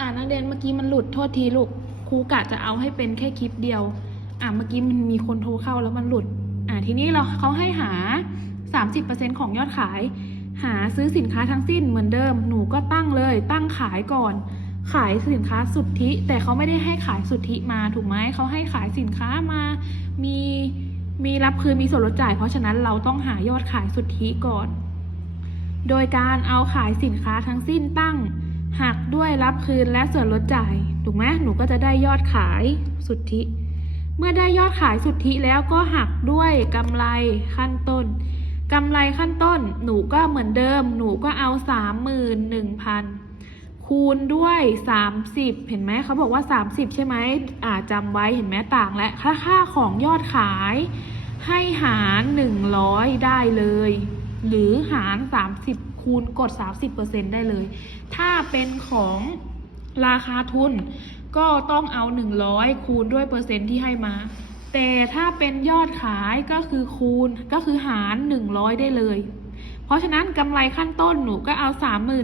อ่านักเรียนเมื่อกี้มันหลุดโทษทีลูกครูกะจะเอาให้เป็นแค่คลิปเดียว อ่าเมื่อกี้มันมีคนโทรเข้าแล้วมันหลุด อ่าทีนี้เราเขาให้หา 30%ของยอดขาย หาซื้อสินค้าทั้งสิ้นเหมือนเดิม หนูก็ตั้งเลย ตั้งขายก่อน ขายสินค้าสุทธิ แต่เขาไม่ได้ให้ขายสุทธิมาถูกไหมเขาให้ขายสินค้ามา มีมีรับคืนมีส่วนลดจ่าย เพราะฉะนั้นเราต้องหายอดขายสุทธิก่อน โดยการเอาขายสินค้าทั้งสิ้นตั้ง หักด้วยรับคืนและส่วนลดจ่าย ถูกไหมหนูก็จะได้ยอดขายสุทธิ เมื่อได้ยอดขายสุทธิแล้วก็หักด้วยกำไรขั้นต้นกำไรขั้นต้น หนูก็เหมือนเดิม หนูก็เอาสามหมื่นหนึ่งพันคูณด้วยสามสิบเห็นไหมเขาบอกว่าสามสิบใช่ไหมอ่าจำไว้เห็นไหมต่างและค่าค่าของยอดขาย ให้หารหนึ่งร้อยได้เลย หรือหารสามสิบคูณกดสามสิบเปอร์เซ็นได้เลย ถ้าเป็นของราคาทุนก็ต้องเอา 100 คูณด้วยเปอร์เซ็นต์ที่ให้มา แต่ถ้าเป็นยอดขายก็คือคูณก็คือหาร 100 ได้เลย เพราะฉะนั้นกำไรขั้นต้นหนูก็เอา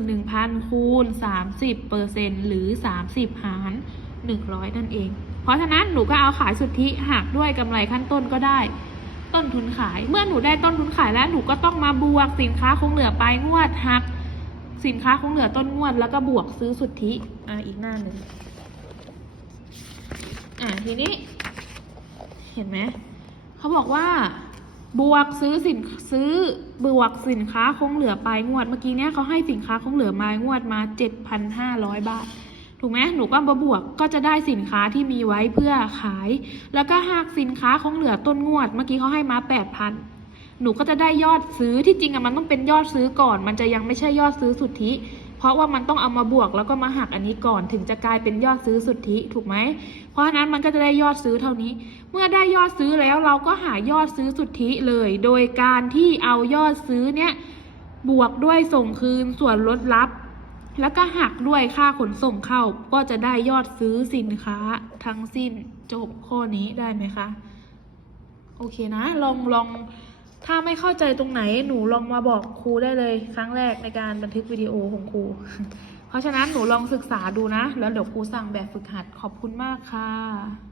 31,000 คูณ 30เปอร์เซ็นต์หรือ 30 หาร 100 นั่นเอง เพราะฉะนั้นหนูก็เอาขายสุทธิหักด้วยกำไรขั้นต้นก็ได้ ต้นทุนขาย เมื่อหนูได้ต้นทุนขายแล้วหนูก็ต้องมาบวกสินค้าคงเหลือปลายงวดหัก สินค้าคงเหลือต้นงวด แล้วก็บวกซื้อสุทธิอ่าอีกหน้าหนึ่งอ่าทีนี้ เห็นไหมเขาบอกว่า บวกซื้อสินซื้อบวกสินค้าคงเหลือปลายงวด เมื่อกี้เนี้ยเขาให้สินค้าคงเหลือปลายงวดมาเจ็ดพันห้าร้อยบาท ถูกไหมหนูก็มาบวกก็จะได้สินค้าที่มีไว้เพื่อขาย แล้วก็หากสินค้าคงเหลือต้นงวด เมื่อกี้เขาให้มาแปดพันหนูก็จะได้ยอดซื้อที่จริงอะมันต้องเป็นยอดซื้อก่อน มันจะยังไม่ใช่ยอดซื้อสุทธิ เพราะว่ามันต้องเอามาบวกแล้วก็มาหักอันนี้ก่อน ถึงจะกลายเป็นยอดซื้อสุทธิถูกไหม เพราะฉะนั้นมันก็จะได้ยอดซื้อเท่านี้ เมื่อได้ยอดซื้อแล้วเราก็หายอดซื้อสุทธิเลย โดยการที่เอายอดซื้อเนี่ยบวกด้วยส่งคืนส่วนลดรับ แล้วก็หักด้วยค่าขนส่งเข้าก็จะได้ยอดซื้อสินค้าทั้งสิ้นจบข้อนี้ได้ไหมคะ โอเคนะ ลองลองถ้าไม่เข้าใจตรงไหนหนูลองมาบอกครูได้เลย ครั้งแรกในการบันทึกวิดีโอของครู เพราะฉะนั้นหนูลองศึกษาดูนะ แล้วเดี๋ยวครูสั่งแบบฝึกหัดขอบคุณมากค่ะ